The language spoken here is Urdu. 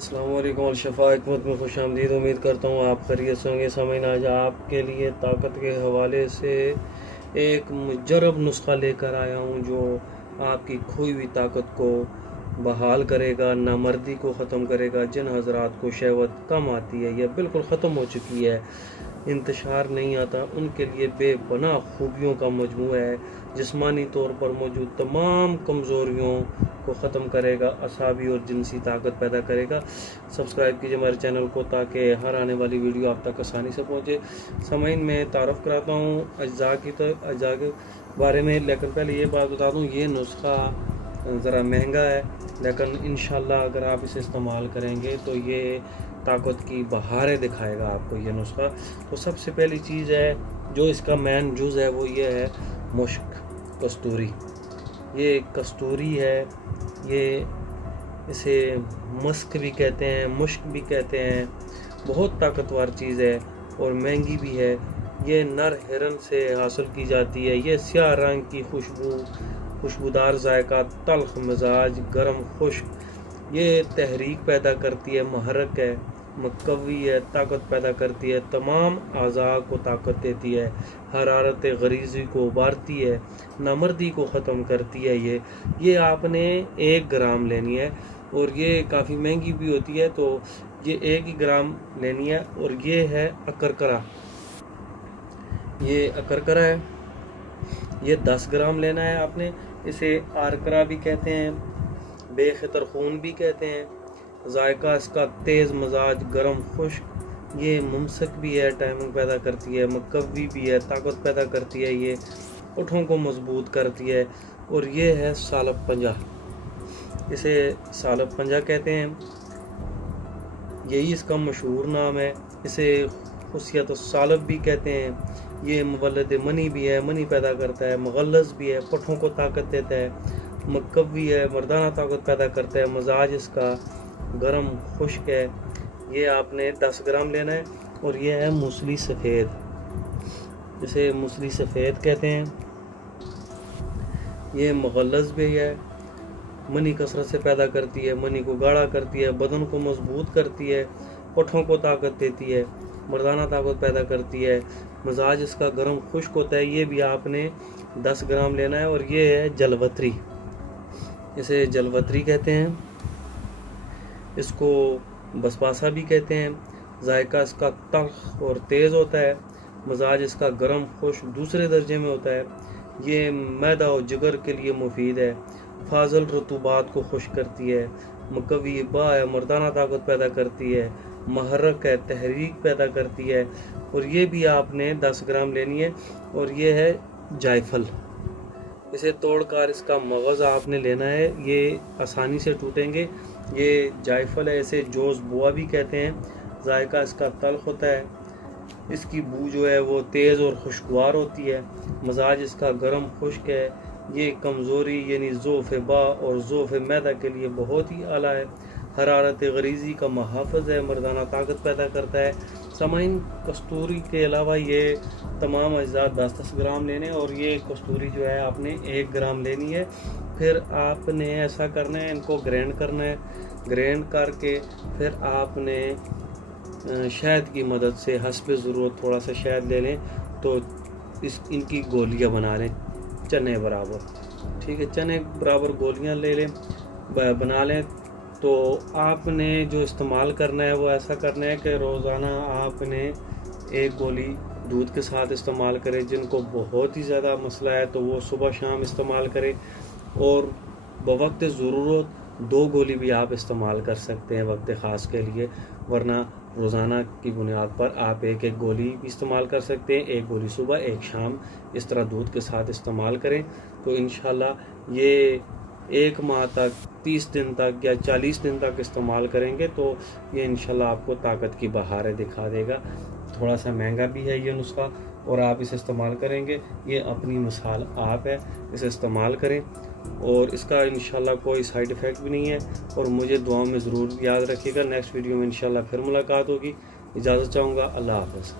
السلام علیکم الشفا حکمت میں خوش آمدید. امید کرتا ہوں آپ خیریت سے ہوں گے. سامعین، آج آپ کے لیے طاقت کے حوالے سے ایک مجرب نسخہ لے کر آیا ہوں جو آپ کی کھوئی ہوئی طاقت کو بحال کرے گا، نامردی کو ختم کرے گا. جن حضرات کو شہوت کم آتی ہے یا بالکل ختم ہو چکی ہے، انتشار نہیں آتا، ان کے لیے بے پناہ خوبیوں کا مجموعہ ہے. جسمانی طور پر موجود تمام کمزوریوں کو ختم کرے گا، اعصابی اور جنسی طاقت پیدا کرے گا. سبسکرائب کیجئے ہمارے چینل کو تاکہ ہر آنے والی ویڈیو آپ تک آسانی سے پہنچے. سامعین، میں تعارف کراتا ہوں اجزاء کے بارے میں، لیکن پہلے یہ بات بتا دوں، یہ نسخہ ذرا مہنگا ہے، لیکن انشاءاللہ اگر آپ اسے استعمال کریں گے تو یہ طاقت کی بہاریں دکھائے گا آپ کو یہ نسخہ. تو سب سے پہلی چیز ہے جو اس کا مین جز ہے وہ یہ ہے مشک، کستوری. یہ کستوری ہے، یہ اسے مسک بھی کہتے ہیں، مشک بھی کہتے ہیں. بہت طاقتور چیز ہے اور مہنگی بھی ہے. یہ نر ہرن سے حاصل کی جاتی ہے. یہ سیاہ رنگ کی خوشبودار ذائقہ، تلخ مزاج، گرم خشک. یہ تحریک پیدا کرتی ہے، محرک ہے، مقوی ہے، طاقت پیدا کرتی ہے، تمام اعضاء کو طاقت دیتی ہے، حرارت غریزی کو ابارتی ہے، نامردی کو ختم کرتی ہے. یہ آپ نے 1 گرام لینی ہے اور یہ کافی مہنگی بھی ہوتی ہے، تو یہ 1 ہی گرام لینی ہے. اور یہ ہے اکرکرا. یہ اکرکرا ہے، یہ 10 گرام لینا ہے آپ نے. اسے آرکرا بھی کہتے ہیں، بے خطر خون بھی کہتے ہیں. ذائقہ اس کا تیز مزاج، گرم خشک. یہ ممسک بھی ہے، ٹائمنگ پیدا کرتی ہے، مقوی بھی ہے، طاقت پیدا کرتی ہے، یہ اٹھوں کو مضبوط کرتی ہے. اور یہ ہے سالب پنجہ. اسے سالب پنجہ کہتے ہیں، یہی اس کا مشہور نام ہے. اسے خصیت السالب بھی کہتے ہیں. یہ مولد منی بھی ہے، منی پیدا کرتا ہے، مغلظ بھی ہے، پٹھوں کو طاقت دیتا ہے، مقوی ہے، مردانہ طاقت پیدا کرتا ہے. مزاج اس کا گرم خشک ہے. یہ آپ نے 10 گرام لینا ہے. اور یہ ہے موسلی سفید. اسے موسلی سفید کہتے ہیں. یہ مغلظ بھی ہے، منی کثرت سے پیدا کرتی ہے، منی کو گاڑھا کرتی ہے، بدن کو مضبوط کرتی ہے، پٹھوں کو طاقت دیتی ہے، مردانہ طاقت پیدا کرتی ہے. مزاج اس کا گرم خشک ہوتا ہے. یہ بھی آپ نے 10 گرام لینا ہے. اور یہ ہے جلوتری. اسے جلوتری کہتے ہیں، اس کو بسپاسا بھی کہتے ہیں. ذائقہ اس کا تلخ اور تیز ہوتا ہے. مزاج اس کا گرم خشک دوسرے درجے میں ہوتا ہے. یہ معدہ و جگر کے لیے مفید ہے، فاضل رطوبات کو خشک کرتی ہے، مقوی با ہے، مردانہ طاقت پیدا کرتی ہے، محرک ہے، تحریک پیدا کرتی ہے. اور یہ بھی آپ نے 10 گرام لینی ہے. اور یہ ہے جائفل. اسے توڑ کر اس کا مغز آپ نے لینا ہے، یہ آسانی سے ٹوٹیں گے. یہ جائفل ہے، اسے جوز بوا بھی کہتے ہیں. ذائقہ اس کا تلخ ہوتا ہے، اس کی بو جو ہے وہ تیز اور خوشگوار ہوتی ہے. مزاج اس کا گرم خشک ہے. یہ کمزوری یعنی ضعف با اور ضعف معدہ کے لیے بہت ہی اعلیٰ ہے. حرارت غریزی کا محافظ ہے، مردانہ طاقت پیدا کرتا ہے. سامعین، کستوری کے علاوہ یہ تمام اجزاء 10-10 گرام لینے. اور یہ کستوری جو ہے آپ نے 1 گرام لینی ہے. پھر آپ نے ایسا کرنا ہے، ان کو گرینڈ کرنا ہے. گرینڈ کر کے پھر آپ نے شہد کی مدد سے حسب ضرورت تھوڑا سا شہد لے لیں، تو ان کی گولیاں بنا لیں چنے برابر. ٹھیک ہے، چنے برابر گولیاں لے لیں، بنا لیں. تو آپ نے جو استعمال کرنا ہے وہ ایسا کرنا ہے کہ روزانہ آپ نے 1 گولی دودھ کے ساتھ استعمال کریں. جن کو بہت ہی زیادہ مسئلہ ہے تو وہ صبح شام استعمال کریں. اور بوقت ضرورت 2 گولی بھی آپ استعمال کر سکتے ہیں وقت خاص کے لیے. ورنہ روزانہ کی بنیاد پر آپ 1 گولی بھی استعمال کر سکتے ہیں. 1 گولی صبح، 1 شام، اس طرح دودھ کے ساتھ استعمال کریں. تو انشاءاللہ یہ 1 ماہ تک، 30 دن تک یا 40 دن تک استعمال کریں گے تو یہ انشاءاللہ آپ کو طاقت کی بہاریں دکھا دے گا. تھوڑا سا مہنگا بھی ہے یہ نسخہ، اور آپ اسے استعمال کریں گے. یہ اپنی مثال آپ ہے، اسے استعمال کریں. اور اس کا انشاءاللہ کوئی سائیڈ ایفیکٹ بھی نہیں ہے. اور مجھے دعاؤں میں ضرور یاد رکھیے گا. نیکسٹ ویڈیو میں انشاءاللہ پھر ملاقات ہوگی. اجازت چاہوں گا. اللہ حافظ.